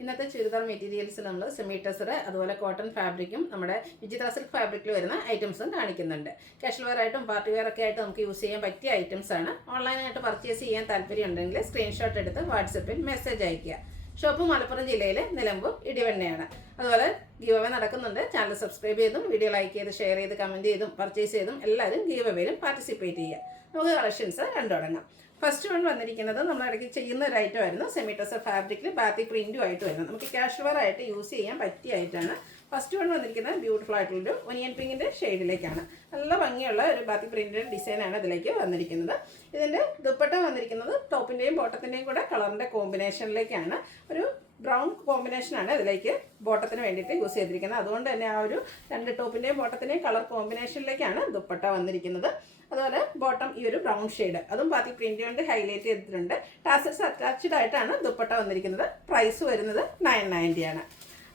ഇന്നത്തെ ചുരിദാർ മെറ്റീരിയൽസ് നമ്മൾ സെമി ടെസർ അതുപോലെ കോട്ടൺ ഫാബ്രിക്കും നമ്മുടെ വിചിത്ര സിൽക്ക് ഫാബ്രിക്കിൽ വരുന്ന ഐറ്റംസും കാണിക്കുന്നുണ്ട്. കാഷ്വൽ വെയർ ആയിട്ടും പാർട്ടി വെയർ ഒക്കെ ആയിട്ട് നമുക്ക് യൂസ് ചെയ്യാൻ പറ്റിയ ഐറ്റംസ് ആണ്. ഓൺലൈനായിട്ട് പർച്ചേസ് ചെയ്യാൻ താല്പര്യം ഉണ്ടെങ്കിൽ സ്ക്രീൻഷോട്ട് എടുത്ത് വാട്സപ്പിൽ മെസ്സേജ് അയയ്ക്കുക. ഷോപ്പ് മലപ്പുറം ജില്ലയിലെ നിലമ്പൂർ ഇടിവണ്ണയാണ്. അതുപോലെ ഗീവ് അവേ നടക്കുന്നുണ്ട്. ചാനൽ സബ്സ്ക്രൈബ് ചെയ്തും വീഡിയോ ലൈക്ക് ചെയ്ത് ഷെയർ ചെയ്ത് കമൻറ്റ് ചെയ്തും പർച്ചേസ് ചെയ്തും എല്ലാവരും ഗീവ് അവേയിലും പാർട്ടിസിപ്പേറ്റ് ചെയ്യുക. നമുക്ക് കളക്ഷൻസ് കണ്ടു തുടങ്ങാം. ഫസ്റ്റ് വൺ വന്നിരിക്കുന്നത് നമ്മൾ ഇടയ്ക്ക് ചെയ്യുന്ന ഒരു ഐറ്റം ആയിരുന്നു. സെമി ടെസർ ഫാബ്രിക്കിൽ ബാത്തി പ്രിൻറ്റും ആയിട്ട് വരുന്നത് നമുക്ക് കാഷ്വൽ വെയർ ആയിട്ട് യൂസ് ചെയ്യാൻ പറ്റിയ ആയിട്ടാണ്. ഫസ്റ്റ് വൺ വന്നിരിക്കുന്നത് ബ്യൂട്ടിഫുൾ ആയിട്ടുള്ളൊരു ഒനിയൻ പിങ്കിൻ്റെ ഷെയ്ഡിലേക്കാണ്. നല്ല ഭംഗിയുള്ള ഒരു ബാത്തി പ്രിൻറ്റഡ് ഡിസൈനാണ് ഇതിലേക്ക് വന്നിരിക്കുന്നത്. ഇതിൻ്റെ ദുപ്പട്ട വന്നിരിക്കുന്നത് ടോപ്പിൻ്റെയും ബോട്ടത്തിൻ്റെയും കൂടെ കളറിൻ്റെ കോമ്പിനേഷനിലേക്കാണ്. ഒരു ബ്രൗൺ കോമ്പിനേഷനാണ് ഇതിലേക്ക് ബോട്ടത്തിന് വേണ്ടിയിട്ട് യൂസ് ചെയ്തിരിക്കുന്നത്. അതുകൊണ്ട് തന്നെ ആ ഒരു രണ്ട് ടോപ്പിൻ്റെയും ബോട്ടത്തിൻ്റെയും കളർ കോമ്പിനേഷനിലേക്കാണ് ദുപ്പട്ട വന്നിരിക്കുന്നത്. അതുപോലെ ബോട്ടം ഈ ഒരു ബ്രൗൺ ഷെയ്ഡ് അതും ബാത്തി പ്രിന്റ് കൊണ്ട് ഹൈലൈറ്റ് ചെയ്തിട്ടുണ്ട്. ടാസൽസ് അറ്റാച്ച്ഡ് ആയിട്ടാണ് ദുപ്പട്ട വന്നിരിക്കുന്നത്. പ്രൈസ് വരുന്നത് 990 ആണ്.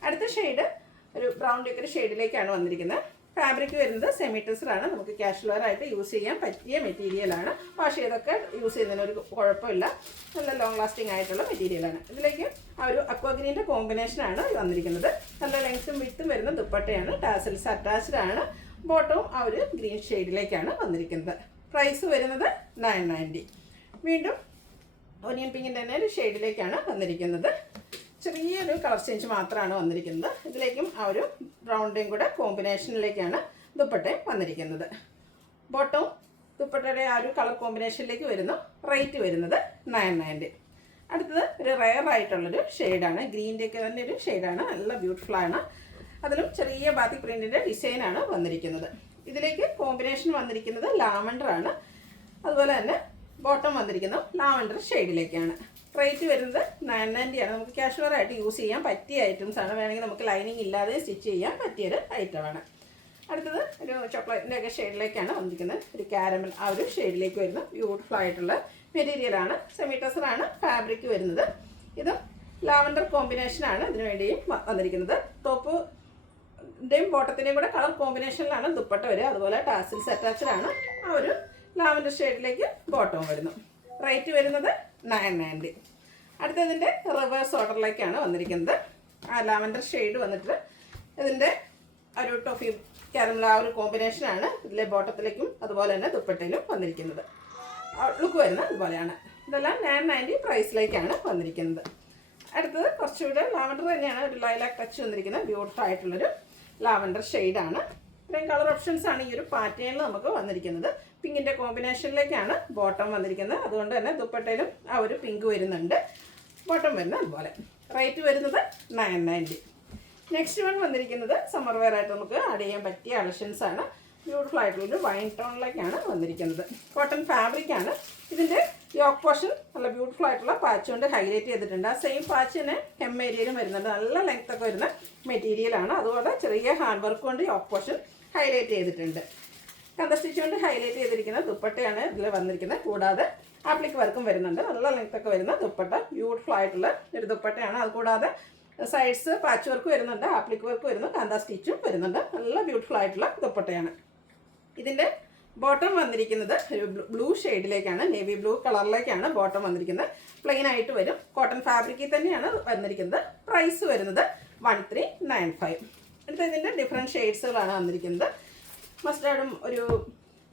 അടുത്ത ഷെയ്ഡ് ഒരു ബ്രൗൺ ഡിക്കർ ഷെയ്ഡിലേക്കാണ് വന്നിരിക്കുന്നത്. ഫാബ്രിക് വരുന്നത് സെമി ടെസറാണ്. നമുക്ക് കാഷ്വൽ വെയർ ആയിട്ട് യൂസ് ചെയ്യാൻ പറ്റിയ മെറ്റീരിയലാണ്. വാഷ് ചെയ്തൊക്കെ യൂസ് ചെയ്യുന്നതിന് ഒരു കുഴപ്പമില്ല. നല്ല ലോങ് ലാസ്റ്റിംഗ് ആയിട്ടുള്ള മെറ്റീരിയലാണ്. ഇതിലേക്ക് ആ ഒരു അക്വാഗ്രീൻ്റെ കോമ്പിനേഷനാണ് വന്നിരിക്കുന്നത്. നല്ല ലെങ്ത്തും വിട്ടും വരുന്ന ദുപ്പട്ടയാണ്. ടാസൽസ് അറ്റാച്ച്ഡ് ആണ്. ബോട്ടവും ആ ഒരു ഗ്രീൻ ഷെയ്ഡിലേക്കാണ് വന്നിരിക്കുന്നത്. പ്രൈസ് വരുന്നത് 990. വീണ്ടും ഒനിയൻ പിങ്കിൻ്റെ തന്നെ ഒരു ഷെയ്ഡിലേക്കാണ് വന്നിരിക്കുന്നത്. ചെറിയൊരു കളർ ചേഞ്ച് മാത്രമാണ് വന്നിരിക്കുന്നത്. ഇതിലേക്കും ആ ഒരു ബ്രൗണിൻ്റെയും കൂടെ കോമ്പിനേഷനിലേക്കാണ് ദുപ്പട്ടയും വന്നിരിക്കുന്നത്. ബോട്ടവും ദുപ്പട്ടയുടെ ആ ഒരു കളർ കോമ്പിനേഷനിലേക്ക് വരുന്നു. റേറ്റ് വരുന്നത് 990. അടുത്തത് ഒരു റെയർ ആയിട്ടുള്ളൊരു ഷെയ്ഡാണ്. ഗ്രീൻ്റെയൊക്കെ തന്നെ ഒരു ഷെയ്ഡാണ്. നല്ല ബ്യൂട്ടിഫുള്ളാണ്. അതിലും ചെറിയ ബാത്തി പ്രിൻറ്റിൻ്റെ ഡിസൈനാണ് വന്നിരിക്കുന്നത്. ഇതിലേക്ക് കോമ്പിനേഷൻ വന്നിരിക്കുന്നത് ലാവൻഡർ ആണ്. അതുപോലെ തന്നെ ബോട്ടം വന്നിരിക്കുന്നത് ലാവൻഡർ ഷെയ്ഡിലേക്കാണ്. റേറ്റ് വരുന്നത് 990 ആണ്. നമുക്ക് കാഷ്വൽ വെയർ ആയിട്ട് യൂസ് ചെയ്യാൻ പറ്റിയ ഐറ്റംസ് ആണ്. വേണമെങ്കിൽ നമുക്ക് ലൈനിങ് ഇല്ലാതെ സ്റ്റിച്ച് ചെയ്യാൻ പറ്റിയൊരു ഐറ്റമാണ്. അടുത്തത് ഒരു ചോക്ലേറ്റിൻ്റെ ഒക്കെ ഷെയ്ഡിലേക്കാണ് വന്നിരിക്കുന്നത്. ഒരു കാരമൽ ആ ഒരു ഷെയ്ഡിലേക്ക് വരുന്ന ബ്യൂട്ടിഫുൾ ആയിട്ടുള്ള മെറ്റീരിയലാണ്. സെമി ടെസറാണ് ഫാബ്രിക് വരുന്നത്. ഇത് ലാവൻഡർ കോമ്പിനേഷനാണ് ഇതിനു വേണ്ടിയും വന്നിരിക്കുന്നത്. ടോപ്പിൻ്റെയും ബോട്ടത്തിൻ്റെയും കൂടെ കളർ കോമ്പിനേഷനിലാണ് ദുപ്പട്ട വരിക. അതുപോലെ ടാസിൽസ് അറ്റാച്ച്ഡ് ആണ്. ആ ഒരു ലാവൻഡർ ഷെയ്ഡിലേക്ക് ബോട്ടവും വരുന്നു. റേറ്റ് വരുന്നത് 990. അടുത്തതിൻ്റെ റിവേഴ്സ് ഓർഡറിലേക്കാണ് വന്നിരിക്കുന്നത്. ആ ലാവൻഡർ ഷെയ്ഡ് വന്നിട്ട് ഇതിൻ്റെ ഒരു ടോഫി കാരമൽ ആ ഒരു കോമ്പിനേഷനാണ് ഇതിലെ ബോട്ടത്തിലേക്കും അതുപോലെ തന്നെ ദുപ്പട്ടയിലും വന്നിരിക്കുന്നത്. ലുക്ക് വരുന്നത് ഇതുപോലെയാണ്. ഇതെല്ലാം 990 പ്രൈസിലേക്കാണ് വന്നിരിക്കുന്നത്. അടുത്തത് കുറച്ചുകൂടെ ലാവൻഡർ തന്നെയാണ്. ഒരു ലൈലാക്ക് ടച്ച് വന്നിരിക്കുന്നത്. ബ്യൂട്ടിഫുൾ ആയിട്ടുള്ളൊരു ലാവൻഡർ ഷെയ്ഡാണ്. ഇത്രയും കളർ ഓപ്ഷൻസ് ആണ് ഈ ഒരു പാറ്റേണിൽ നമുക്ക് വന്നിരിക്കുന്നത്. പിങ്കിൻ്റെ കോമ്പിനേഷനിലേക്കാണ് ബോട്ടം വന്നിരിക്കുന്നത്. അതുകൊണ്ട് തന്നെ ദുപ്പട്ടയിലും ആ ഒരു പിങ്ക് വരുന്നുണ്ട്. ബോട്ടം വരുന്നത് അതുപോലെ. റേറ്റ് വരുന്നത് 990. നെക്സ്റ്റ് വൺ വന്നിരിക്കുന്നത് സമ്മർ വെയർ ആയിട്ട് നമുക്ക് ആഡ് ചെയ്യാൻ പറ്റിയ കളക്ഷൻസ് ആണ്. ബ്യൂട്ടിഫുൾ ആയിട്ടുള്ളൊരു വൈൻ ടോണിലേക്കാണ് വന്നിരിക്കുന്നത്. കോട്ടൺ ഫാബ്രിക്കാണ്. ഇതിൻ്റെ യോക്ക് പോർഷൻ നല്ല ബ്യൂട്ടിഫുൾ ആയിട്ടുള്ള പാച്ച് കൊണ്ട് ഹൈലൈറ്റ് ചെയ്തിട്ടുണ്ട്. ആ സെയിം പാച്ച് തന്നെ ഹെം ഏരിയയിലും വരുന്നുണ്ട്. നല്ല ലെങ്ത് ഒക്കെ വരുന്ന മെറ്റീരിയലാണ്. അതുപോലെ ചെറിയ ഹാൻഡ് വർക്ക് കൊണ്ട് യോക്ക് പോർഷൻ ഹൈലൈറ്റ് ചെയ്തിട്ടുണ്ട്. കന്ത സ്റ്റിച്ച് കൊണ്ട് ഹൈലൈറ്റ് ചെയ്തിരിക്കുന്ന ദുപ്പട്ടയാണ് ഇതിൽ വന്നിരിക്കുന്നത്. കൂടാതെ ആപ്ലിക് വർക്കും വരുന്നുണ്ട്. നല്ല ലെങ്ത് ഒക്കെ വരുന്ന ദുപ്പട്ട. ബ്യൂട്ടിഫുൾ ആയിട്ടുള്ള ഒരു ദുപ്പട്ടയാണ്. അതുകൂടാതെ സൈഡ്സ് പാച്ച് വർക്ക് വരുന്നുണ്ട്. ആപ്ലിക് വർക്ക് വരുന്നു. കാന്ത സ്റ്റിച്ചും വരുന്നുണ്ട്. നല്ല ബ്യൂട്ടിഫുൾ ആയിട്ടുള്ള ദുപ്പട്ടയാണ്. ഇതിൻ്റെ ബോട്ടം വന്നിരിക്കുന്നത് ഒരു ബ്ലൂ ഷെയ്ഡിലേക്കാണ്. നേവി ബ്ലൂ കളറിലേക്കാണ് ബോട്ടം വന്നിരിക്കുന്നത്. പ്ലെയിൻ ആയിട്ട് വരും. കോട്ടൺ ഫാബ്രിക്കിൽ തന്നെയാണ് വന്നിരിക്കുന്നത്. പ്രൈസ് വരുന്നത് 1395. അടുത്ത ഇതിൻ്റെ ഡിഫറെൻറ്റ് ഷെയ്ഡ്സുകളാണ് വന്നിരിക്കുന്നത്. മസ്റ്റാർഡും ഒരു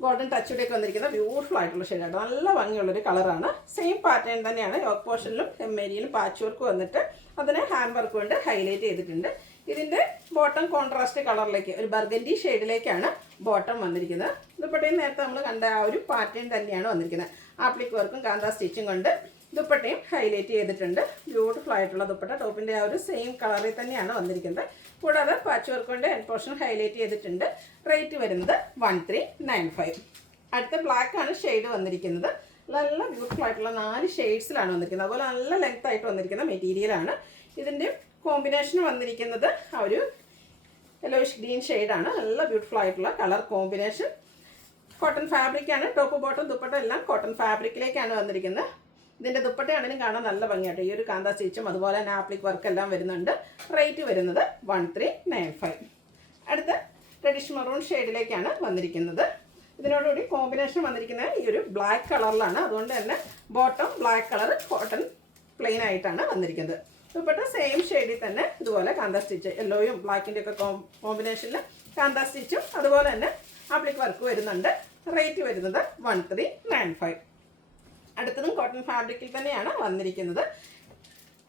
ഗോൾഡൻ ടച്ചൂടെയൊക്കെ വന്നിരിക്കുന്നത് ബ്യൂട്ടിഫുൾ ആയിട്ടുള്ള ഷെയ്ഡാണ്. നല്ല ഭംഗിയുള്ളൊരു കളറാണ്. സെയിം പാറ്റേൺ തന്നെയാണ്. യോക്ക് പോർഷനിലും എമ്മേരിയിലും പാച്ച് വർക്ക് വന്നിട്ട് അതിനെ ഹാൻഡ് വർക്ക് കൊണ്ട് ഹൈലൈറ്റ് ചെയ്തിട്ടുണ്ട്. ഇതിൻ്റെ ബോട്ടം കോൺട്രാസ്റ്റ് കളറിലേക്ക് ഒരു ബർഗൻഡി ഷെയ്ഡിലേക്കാണ് ബോട്ടം വന്നിരിക്കുന്നത്. ദുപ്പട്ടയും നേരത്തെ നമ്മൾ കണ്ട ആ ഒരു പാറ്റേൺ തന്നെയാണ് വന്നിരിക്കുന്നത്. ആപ്ലിക് വർക്കും കാന്ത സ്റ്റിച്ചും കൊണ്ട് ദുപ്പട്ടയും ഹൈലൈറ്റ് ചെയ്തിട്ടുണ്ട്. ബ്യൂട്ടിഫുൾ ആയിട്ടുള്ള ദുപ്പട്ട. ടോപ്പിൻ്റെ ആ ഒരു സെയിം കളറിൽ തന്നെയാണ് വന്നിരിക്കുന്നത്. കൂടാതെ പാച്ച് വർക്ക് കൊണ്ട് എൻഡ് പോർഷൻ ഹൈലൈറ്റ് ചെയ്തിട്ടുണ്ട്. റേറ്റ് വരുന്നത് 1395. അടുത്ത ബ്ലാക്ക് ആണ് ഷെയ്ഡ് വന്നിരിക്കുന്നത്. നല്ല ബ്യൂട്ടിഫുൾ ആയിട്ടുള്ള 4 ഷെയ്ഡ്സിലാണ് വന്നിരിക്കുന്നത്. അതുപോലെ നല്ല ലെങ്ത് ആയിട്ട് വന്നിരിക്കുന്ന മെറ്റീരിയലാണ്. ഇതിൻ്റെ കോമ്പിനേഷൻ വന്നിരിക്കുന്നത് ആ ഒരു യെല്ലോയിഷ് ഗ്രീൻ ഷെയ്ഡാണ്. നല്ല ബ്യൂട്ടിഫുൾ ആയിട്ടുള്ള കളർ കോമ്പിനേഷൻ. കോട്ടൺ ഫാബ്രിക്കാണ്. ടോപ്പ് ബോട്ടം ദുപ്പട്ട എല്ലാം കോട്ടൺ ഫാബ്രിക്കിലേക്കാണ് വന്നിരിക്കുന്നത്. ഇതിൻ്റെ ദുപ്പട്ടയാണെങ്കിലും കാണാൻ നല്ല ഭംഗിയായിട്ട്. ഈ ഒരു കാന്ത സ്റ്റിച്ചും അതുപോലെ തന്നെ ആപ്ലിക് വർക്ക് എല്ലാം വരുന്നുണ്ട്. റേറ്റ് വരുന്നത് 1395. അടുത്ത റെഡിഷ് മെറൂൺ ഷെയ്ഡിലേക്കാണ് വന്നിരിക്കുന്നത്. ഇതിനോടുകൂടി കോമ്പിനേഷൻ വന്നിരിക്കുന്നത് ഈ ഒരു ബ്ലാക്ക് കളറിലാണ്. അതുകൊണ്ട് തന്നെ bottom black colour cotton plain ആയിട്ടാണ് വന്നിരിക്കുന്നത്. ദുപ്പട്ട സെയിം ഷെയ്ഡിൽ തന്നെ ഇതുപോലെ കാന്ത സ്റ്റിച്ച്, യെല്ലോയും ബ്ലാക്കിൻ്റെ ഒക്കെ കോമ്പിനേഷനിൽ കാന്ത സ്റ്റിച്ചും അതുപോലെ തന്നെ ആപ്ലിക് വർക്ക് വരുന്നുണ്ട്. റേറ്റ് വരുന്നത് 1395. അടുത്തതും കോട്ടൺ ഫാബ്രിക്കിൽ തന്നെയാണ് വന്നിരിക്കുന്നത്.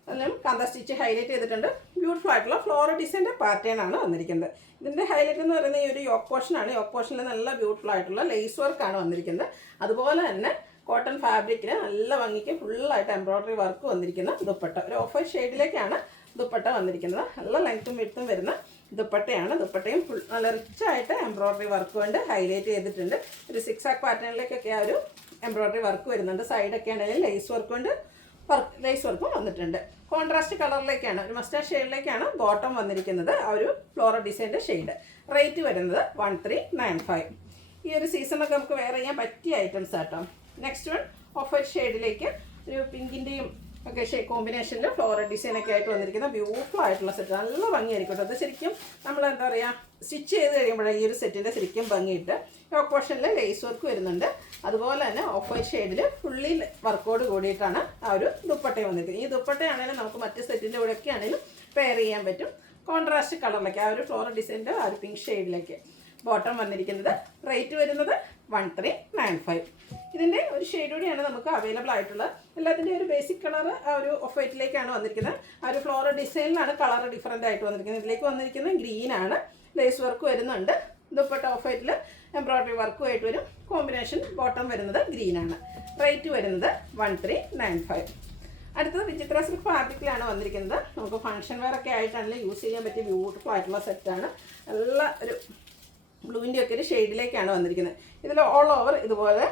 അതിലും കാന്ത സ്റ്റിച്ച് ഹൈലൈറ്റ് ചെയ്തിട്ടുണ്ട്. ബ്യൂട്ടിഫുൾ ആയിട്ടുള്ള ഫ്ലോറൽ ഡിസൈൻ്റെ പാറ്റേൺ ആണ് വന്നിരിക്കുന്നത്. ഇതിൻ്റെ ഹൈലൈറ്റ് എന്ന് പറയുന്നത് ഈ ഒരു യോക്ക് പോർഷനാണ്. യോക്ക് പോർഷനിൽ നല്ല ബ്യൂട്ടിഫുൾ ആയിട്ടുള്ള ലേസ് വർക്കാണ് വന്നിരിക്കുന്നത്. അതുപോലെ തന്നെ കോട്ടൺ ഫാബ്രിക്കിൽ നല്ല ഭംഗിക്ക് ഫുള്ളായിട്ട് എംബ്രോയ്ഡറി വർക്ക് വന്നിരിക്കുന്ന ദുപ്പട്ട, ഒരു ഓഫ് വൈറ്റ് ഷെയ്ഡിലേക്കാണ് ദുപ്പട്ട വന്നിരിക്കുന്നത്. നല്ല ലെങ്ത്തും വിഡ്ത്തും വരുന്ന ദുപ്പട്ടയാണ്. ദുപ്പട്ടയും ഫുൾ നല്ല റിച്ചായിട്ട് എംബ്രോയ്ഡറി വർക്ക് കൊണ്ട് ഹൈലൈറ്റ് ചെയ്തിട്ടുണ്ട്. ഒരു 6 ആക്ക് പാറ്റേണിലേക്കൊക്കെ ആ ഒരു എംബ്രോയ്ഡറി വർക്ക് വരുന്നുണ്ട്. സൈഡൊക്കെ ആണെങ്കിലും ലേസ് വർക്കും വന്നിട്ടുണ്ട്. കോൺട്രാസ്റ്റ് കളറിലേക്കാണ്, ഒരു മസ്റ്റാർഡ് ഷെയ്ഡിലേക്കാണ് ബോട്ടം വന്നിരിക്കുന്നത്. ആ ഒരു ഫ്ലോറൽ ഡിസൈൻ്റെ ഷെയ്ഡ്. റേറ്റ് വരുന്നത് 1395. ഈ ഒരു സീസണൊക്കെ നമുക്ക് വെയർ ചെയ്യാൻ പറ്റിയ ഐറ്റംസ് ആട്ടോ. നെക്സ്റ്റ് വൺ ഓഫ് വൈറ്റ് ഷെയ്ഡിലേക്ക് ഒരു പിങ്കിൻ്റെയും ഒക്കെ കോമ്പിനേഷനിൽ ഫ്ലോറൽ ഡിസൈനൊക്കെ ആയിട്ട് വന്നിരിക്കുന്ന ബ്യൂട്ടിഫുൾ ആയിട്ടുള്ള സെറ്റ്. നല്ല ഭംഗിയായിരിക്കും. അത് ശരിക്കും നമ്മൾ എന്താ പറയുക, സ്റ്റിച്ച് ചെയ്ത് കഴിയുമ്പോഴേ ഈ ഒരു സെറ്റിൻ്റെ ശരിക്കും ഭംഗിയിട്ട് യോക്ക് പോർഷനിൽ ലേസ് വർക്ക് വരുന്നുണ്ട്. അതുപോലെ തന്നെ ഓഫ് വൈറ്റ് ഷെയ്ഡിൽ ഫുള്ളി വർക്കോട് കൂടിയിട്ടാണ് ആ ഒരു ദുപ്പട്ട വന്നിരിക്കുന്നത്. ഈ ദുപ്പട്ടയാണെങ്കിലും നമുക്ക് മറ്റ് സെറ്റിൻ്റെ കൂടെയൊക്കെ ആണെങ്കിലും പെയർ ചെയ്യാൻ പറ്റും. കോൺട്രാസ്റ്റ് കളറിലേക്ക് ആ ഒരു ഫ്ലോറൽ ഡിസൈൻ്റെ ആ ഒരു പിങ്ക് ഷെയ്ഡിലേക്ക് ബോട്ടം വന്നിരിക്കുന്നത്. റേറ്റ് വരുന്നത് 1395. ഇതിൻ്റെ ഒരു ഷെയ്ഡ് കൂടിയാണ് നമുക്ക് അവൈലബിൾ ആയിട്ടുള്ളത്. എല്ലാത്തിൻ്റെ ഒരു ബേസിക് കളർ ആ ഒരു ഓഫ് വൈറ്റിലേക്കാണ് വന്നിരിക്കുന്നത്. ആ ഒരു ഫ്ലോറൽ ഡിസൈനിലാണ് കളർ ഡിഫറൻ്റ് ആയിട്ട് വന്നിരിക്കുന്നത്. ഇതിലേക്ക് വന്നിരിക്കുന്നത് ഗ്രീനാണ്. ലേസ് വർക്ക് വരുന്നുണ്ട്. ദുപ്പട്ട ഓഫ് വൈറ്റിൽ എംബ്രോയ്ഡറി വർക്കുമായിട്ട് വരും. കോമ്പിനേഷൻ ബോട്ടം വരുന്നത് ഗ്രീനാണ്. റേറ്റ് വരുന്നത് 1395. അടുത്തത് വിചിത്ര സിൽക്ക് ഫാബ്രിക്കിലാണ് വന്നിരിക്കുന്നത്. നമുക്ക് ഫംഗ്ഷൻ വെയർ ഒക്കെ ആയിട്ടാണെങ്കിൽ യൂസ് ചെയ്യാൻ പറ്റിയ ബ്യൂട്ടിഫുൾ ആയിട്ടുള്ള സെറ്റാണ്. നല്ല ഒരു ബ്ലൂവിൻ്റെ ഒക്കെ ഒരു ഷെയ്ഡിലേക്കാണ് വന്നിരിക്കുന്നത്. ഇതിൽ ഓൾ ഓവർ ഇതുപോലെ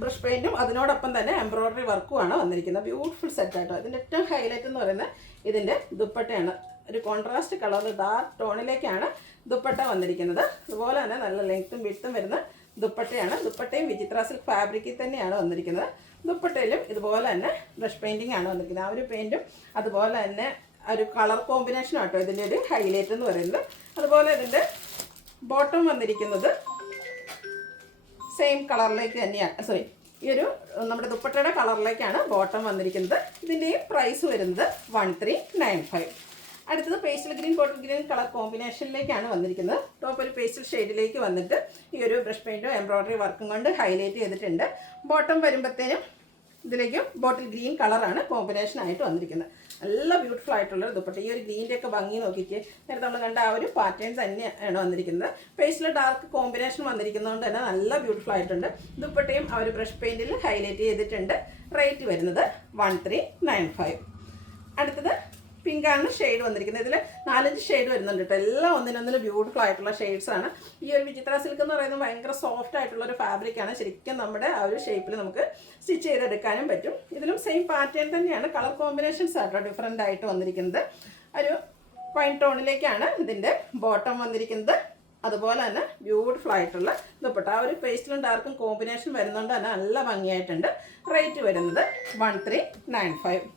ബ്രഷ് പെയിൻറ്റും അതിനോടൊപ്പം തന്നെ എംബ്രോയ്ഡറി വർക്കുമാണ് വന്നിരിക്കുന്നത്. ബ്യൂട്ടിഫുൾ സെറ്റായിട്ടോ. ഇതിൻ്റെ ഏറ്റവും ഹൈലൈറ്റ് എന്ന് പറയുന്നത് ഇതിൻ്റെ ദുപ്പട്ടയാണ്. ഒരു കോൺട്രാസ്റ്റ് കളർ ഡാർക്ക് ടോണിലേക്കാണ് ദുപ്പട്ട വന്നിരിക്കുന്നത്. അതുപോലെ തന്നെ നല്ല ലെങ്ത്തും വിഡ്ത്തും വരുന്ന ദുപ്പട്ടയാണ്. ദുപ്പട്ടയും വിചിത്ര സിൽക്ക് ഫാബ്രിക്കിൽ തന്നെയാണ് വന്നിരിക്കുന്നത്. ദുപ്പട്ടയിലും ഇതുപോലെ തന്നെ ബ്രഷ് പെയിൻറ്റിംഗ് ആണ് വന്നിരിക്കുന്നത്. ആ ഒരു പെയിൻറ്റും അതുപോലെ തന്നെ ഒരു കളർ കോമ്പിനേഷൻ ആട്ടോ ഇതിൻ്റെ ഒരു ഹൈലൈറ്റ് എന്ന് പറയുന്നത്. അതുപോലെ ഇതിൻ്റെ ബോട്ടം വന്നിരിക്കുന്നത് സെയിം കളറിലേക്ക് തന്നെയാണ്, ഈ ഒരു നമ്മുടെ ദുപ്പട്ടയുടെ കളറിലേക്കാണ് ബോട്ടം വന്നിരിക്കുന്നത്. ഇതിൻ്റെയും പ്രൈസ് വരുന്നത് 1395. അടുത്തത് pastel green bottle green colour കോമ്പിനേഷനിലേക്കാണ് വന്നിരിക്കുന്നത്. ടോപ്പ് ഒരു പേസ്റ്റൽ ഷെയ്ഡിലേക്ക് വന്നിട്ട് ഈ ഒരു ബ്രഷ് പെയിൻറ്റോ എംബ്രോയ്ഡറി വർക്കും കൊണ്ട് ഹൈലൈറ്റ് ചെയ്തിട്ടുണ്ട്. ബോട്ടം വരുമ്പോഴത്തേനും ഇതിലേക്കും ബോട്ടിൽ ഗ്രീൻ കളറാണ് കോമ്പിനേഷനായിട്ട് വന്നിരിക്കുന്നത്. നല്ല ബ്യൂട്ടിഫുൾ ആയിട്ടുള്ളൊരു ദുപ്പട്ട. ഈ ഒരു ഗ്രീൻ്റെ ഒക്കെ ഭംഗി നോക്കിയിട്ട് നേരത്തെ നമ്മൾ കണ്ട ആ ഒരു പാറ്റേൺ തന്നെയാണ് വന്നിരിക്കുന്നത്. ഫേസിൽ ഡാർക്ക് കോമ്പിനേഷൻ വന്നിരിക്കുന്നതുകൊണ്ട് തന്നെ നല്ല ബ്യൂട്ടിഫുൾ ആയിട്ടുണ്ട്. ദുപ്പട്ടയും ആ ഒരു ബ്രഷ് പെയിൻറ്റിൽ ഹൈലൈറ്റ് ചെയ്തിട്ടുണ്ട്. റേറ്റ് വരുന്നത് 1395. അടുത്തത് പിങ്കാണ് ഷെയ്ഡ് വന്നിരിക്കുന്നത്. ഇതിൽ 4-5 ഷെയ്ഡ് വരുന്നുണ്ട് കേട്ടോ. എല്ലാം ഒന്നിനൊന്നിനും ബ്യൂട്ടിഫുൾ ആയിട്ടുള്ള ഷെയ്ഡ്സാണ്. ഈ ഒരു വിചിത്ര സിൽക്ക് എന്ന് പറയുന്നത് ഭയങ്കര സോഫ്റ്റ് ആയിട്ടുള്ളൊരു ഫാബ്രിക്കാണ്. ശരിക്കും നമ്മുടെ ആ ഒരു ഷേപ്പിൽ നമുക്ക് സ്റ്റിച്ച് ചെയ്തെടുക്കാനും പറ്റും. ഇതിലും സെയിം പാറ്റേൺ തന്നെയാണ്. കളർ കോമ്പിനേഷൻസ് ആട്ടോ ഡിഫറെൻ്റ് ആയിട്ട് വന്നിരിക്കുന്നത്. ഒരു വൈൻ ടോണിലേക്കാണ് ഇതിൻ്റെ ബോട്ടം വന്നിരിക്കുന്നത്. അതുപോലെ തന്നെ ബ്യൂട്ടിഫുൾ ആയിട്ടുള്ള ദുപ്പട്ട. ആ ഒരു പേസ്റ്റിലും ഡാർക്കും കോമ്പിനേഷൻ വരുന്നതുകൊണ്ട് തന്നെ നല്ല ഭംഗിയായിട്ടുണ്ട്. റേറ്റ് വരുന്നത് 1395.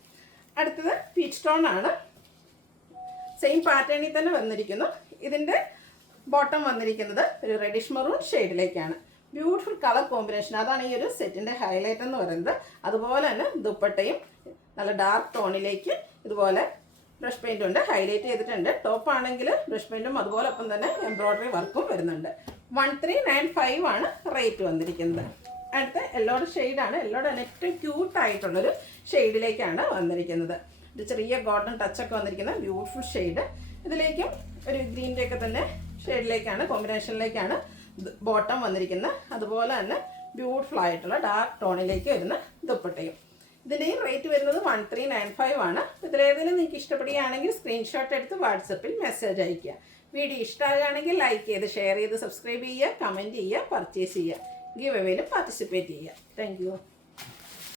അടുത്തത് പീച്ച് ടോൺ ആണ്. സെയിം പാറ്റേണിൽ തന്നെ വന്നിരിക്കുന്നു. ഇതിൻ്റെ ബോട്ടം വന്നിരിക്കുന്നത് ഒരു റെഡിഷ് മെറൂൺ ഷെയ്ഡിലേക്കാണ്. Beautiful colour combination. അതാണ് ഈ ഒരു സെറ്റിൻ്റെ ഹൈലൈറ്റ് എന്ന് പറയുന്നത്. അതുപോലെ തന്നെ ദുപ്പട്ടയും നല്ല ഡാർക്ക് ടോണിലേക്ക് ഇതുപോലെ ബ്രഷ് പെയിൻറ്റ് കൊണ്ട് ഹൈലൈറ്റ് ചെയ്തിട്ടുണ്ട്. ടോപ്പ് ആണെങ്കിൽ ബ്രഷ് പെയിൻറ്റും അതുപോലെ ഒപ്പം തന്നെ എംബ്രോയ്ഡറി വർക്കും വരുന്നുണ്ട്. 1395 ആണ് റേറ്റ് വന്നിരിക്കുന്നത്. അടുത്ത യെല്ലോയുടെ ഷെയ്ഡാണ്. യെല്ലോയുടെ ഏറ്റവും ക്യൂട്ടായിട്ടുള്ളൊരു ഷെയ്ഡിലേക്കാണ് വന്നിരിക്കുന്നത്. ഒരു ചെറിയ ഗോൾഡൻ ടച്ചൊക്കെ വന്നിരിക്കുന്ന ബ്യൂട്ടിഫുൾ ഷെയ്ഡ്. ഇതിലേക്കും ഒരു ഗ്രീൻ്റെ ഒക്കെ തന്നെ ഷെയ്ഡിലേക്കാണ്, കോമ്പിനേഷനിലേക്കാണ് ബോട്ടം വന്നിരിക്കുന്നത്. അതുപോലെ തന്നെ ബ്യൂട്ടിഫുൾ ആയിട്ടുള്ള ഡാർക്ക് ടോണിലേക്ക് വരുന്ന ദുപ്പട്ടയും. ഇതിൻ്റെയും റേറ്റ് വരുന്നത് 1395 ആണ്. ഇതിലേതെങ്കിലും നിങ്ങൾക്ക് ഇഷ്ടപ്പെടുകയാണെങ്കിൽ സ്ക്രീൻഷോട്ട് എടുത്ത് വാട്സപ്പിൽ മെസ്സേജ് അയയ്ക്കുക. വീഡിയോ ഇഷ്ടമാകുകയാണെങ്കിൽ ലൈക്ക് ചെയ്ത് ഷെയർ ചെയ്ത് സബ്സ്ക്രൈബ് ചെയ്യുക, കമൻറ്റ് ചെയ്യുക, പർച്ചേസ് ചെയ്യുക, ഗിവ് അവേയിലും പാർട്ടിസിപ്പേറ്റ് ചെയ്യുക. Thank you.